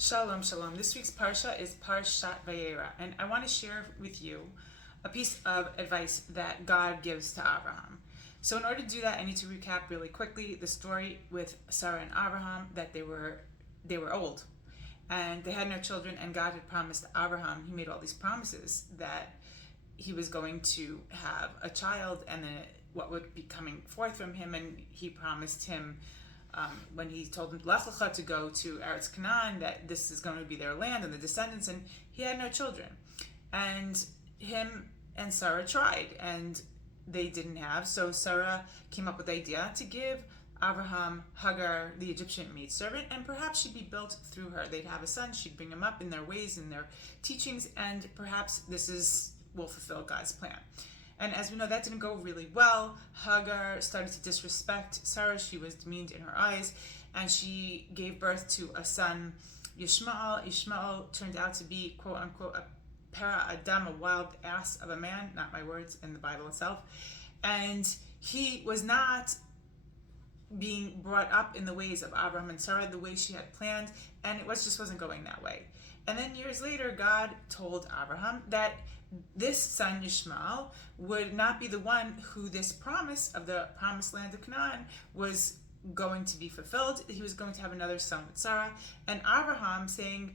Shalom, shalom. This week's Parsha is Parshat Vayeira, and I want to share with you a piece of advice that God gives to Avharam. So in order to do that, I need to recap really quickly the story with Sarah and Avharam, that they were old and they had no children, and God had promised Avharam, he made all these promises that he was going to have a child and then what would be coming forth from him, and he promised him when he told him Lech Lecha to go to Eretz Canaan, that this is going to be their land and the descendants, and he had no children. And him and Sarah tried, and they didn't have. So Sarah came up with the idea to give Abraham Hagar, the Egyptian maidservant, and perhaps she'd be built through her. They'd have a son, she'd bring him up in their ways, in their teachings, and perhaps will fulfill God's plan. And as we know, that didn't go really well. Hagar started to disrespect Sarah. She was demeaned in her eyes, and she gave birth to a son, Yishmael. Ishmael turned out to be, quote unquote, a para Adam, a wild ass of a man, not my words, in the Bible itself. And he was not being brought up in the ways of Abraham and Sarah, the way she had planned, and it wasn't going that way. And then years later, God told Abraham that this son, Ishmael, would not be the one who this promise of the promised land of Canaan was going to be fulfilled. He was going to have another son with Sarah. And Abraham saying,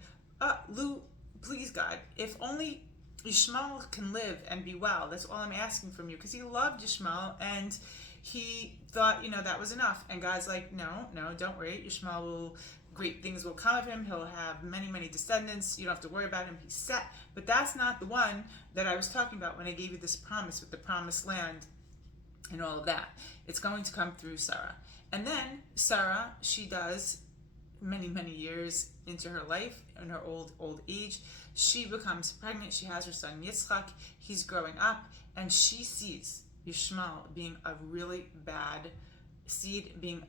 Lou, please God, if only Ishmael can live and be well, that's all I'm asking from you. Because he loved Ishmael, and he thought, that was enough. And God's like, no, don't worry. Great things will come of him. He'll have many, many descendants. You don't have to worry about him. He's set. But that's not the one that I was talking about when I gave you this promise with the promised land and all of that. It's going to come through Sarah. And then Sarah, she does many, many years into her life, in her old age, she becomes pregnant. She has her son Yitzchak. He's growing up, and she sees Yishmael being a really bad seed, being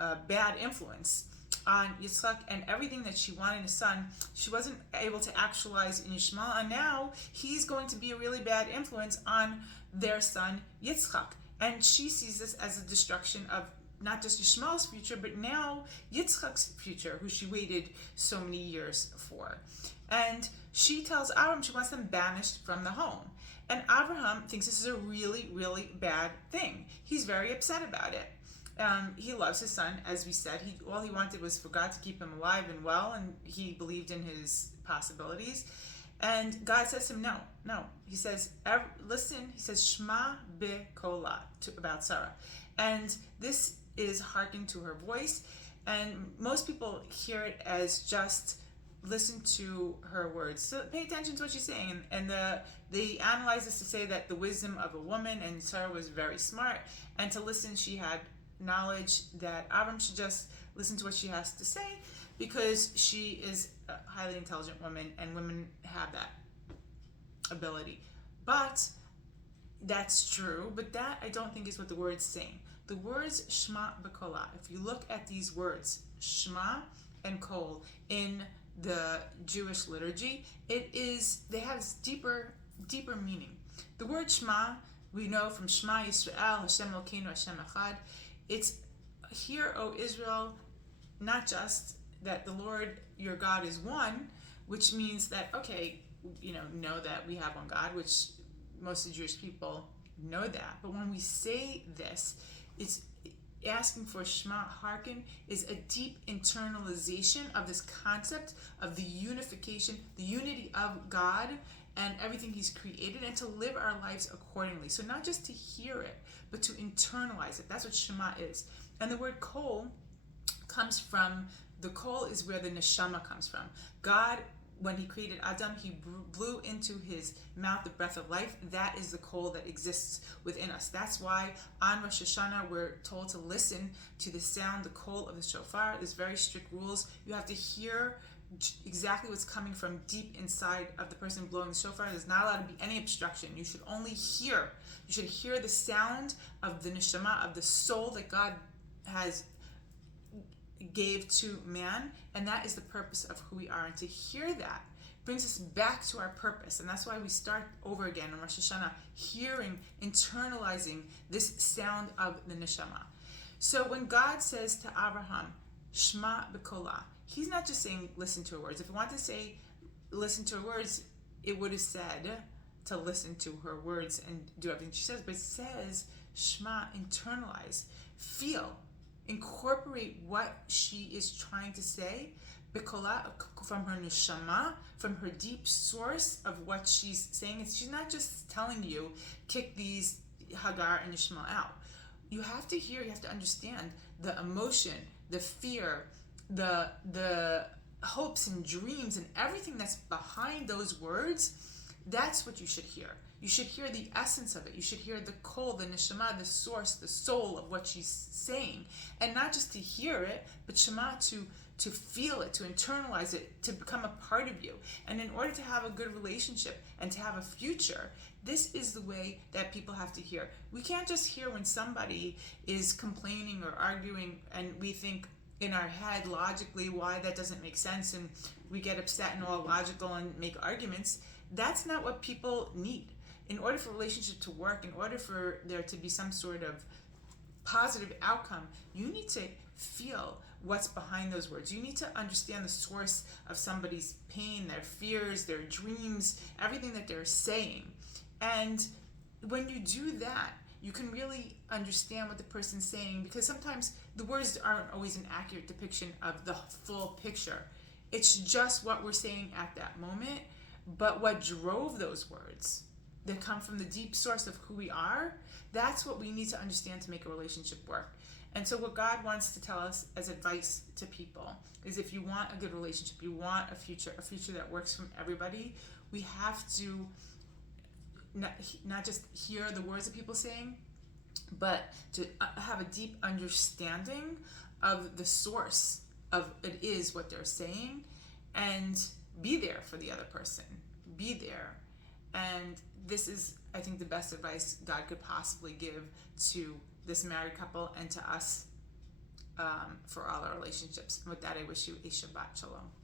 a bad influence on Yitzchak, and everything that she wanted in a son, she wasn't able to actualize in Ishmael, and now he's going to be a really bad influence on their son Yitzchak. And she sees this as a destruction of not just Ishmael's future, but now Yitzchak's future, who she waited so many years for. And she tells Avram she wants them banished from the home. And Abraham thinks this is a really, really bad thing. He's very upset about it. He loves his son, as we said. All he wanted was for God to keep him alive and well, and he believed in his possibilities. And God says to him, no. He says, listen, he says, Shema bekola, about Sarah. And this is hearken to her voice. And most people hear it as just listen to her words. So pay attention to what she's saying. And they analyze this to say that the wisdom of a woman, and Sarah was very smart, and to listen, she had knowledge that Avram should just listen to what she has to say, because she is a highly intelligent woman, and women have that ability. But that's true, but that I don't think is what the word's saying. The words Shema B'kola, if you look at these words, Shema and Kol, in the Jewish liturgy, they have deeper meaning. The word Shema, we know from Shema Yisrael, Hashem Elokeinu, Hashem Echad. It's, hear, O Israel, not just that the Lord your God is one, which means that, okay, know that we have one God, which most of the Jewish people know that. But when we say this, it's asking for Shema, hearken, is a deep internalization of this concept of the unification, the unity of God and everything he's created, and to live our lives accordingly. So not just to hear it, but to internalize it. That's what Shema is. And the word kol comes from, the kol is where the neshama comes from. God, when he created Adam, he blew into his mouth the breath of life. That is the kol that exists within us. That's why on Rosh Hashanah we're told to listen to the sound, the kol of the shofar. There's very strict rules. You have to hear exactly what's coming from deep inside of the person blowing the shofar. There's not allowed to be any obstruction. You should only hear. You should hear the sound of the neshama, of the soul that God has gave to man, and that is the purpose of who we are. And to hear that brings us back to our purpose, and that's why we start over again on Rosh Hashanah, hearing, internalizing this sound of the neshama. So when God says to Abraham, Shema B'kola, he's not just saying listen to her words. If he wanted to say listen to her words, it would have said to listen to her words and do everything she says. But it says Shema, internalize, feel, incorporate what she is trying to say, bikola, from her neshama, from her deep source of what she's saying. She's not just telling you kick these Hagar and Ishmael out. You have to hear, you have to understand the emotion, the fear, the hopes and dreams and everything that's behind those words. That's what you should hear. You should hear the essence of it. You should hear the kol, the neshama, the source, the soul of what she's saying. And not just to hear it, but shema, to feel it, to internalize it, to become a part of you. And in order to have a good relationship and to have a future, this is the way that people have to hear. We can't just hear when somebody is complaining or arguing and we think in our head logically why that doesn't make sense, and we get upset and all logical and make arguments. That's not what people need. In order for a relationship to work, in order for there to be some sort of positive outcome, you need to feel what's behind those words. You need to understand the source of somebody's pain, their fears, their dreams, everything that they're saying. And when you do that, you can really understand what the person's saying, because sometimes the words aren't always an accurate depiction of the full picture. It's just what we're saying at that moment. But what drove those words that come from the deep source of who we are, that's what we need to understand to make a relationship work. And so what God wants to tell us as advice to people is, if you want a good relationship, you want a future that works for everybody, we have to not just hear the words that people saying, but to have a deep understanding of the source of it is what they're saying, and be there for the other person. Be there. And this is, I think, the best advice God could possibly give to this married couple and to us for all our relationships. And with that, I wish you a Shabbat Shalom.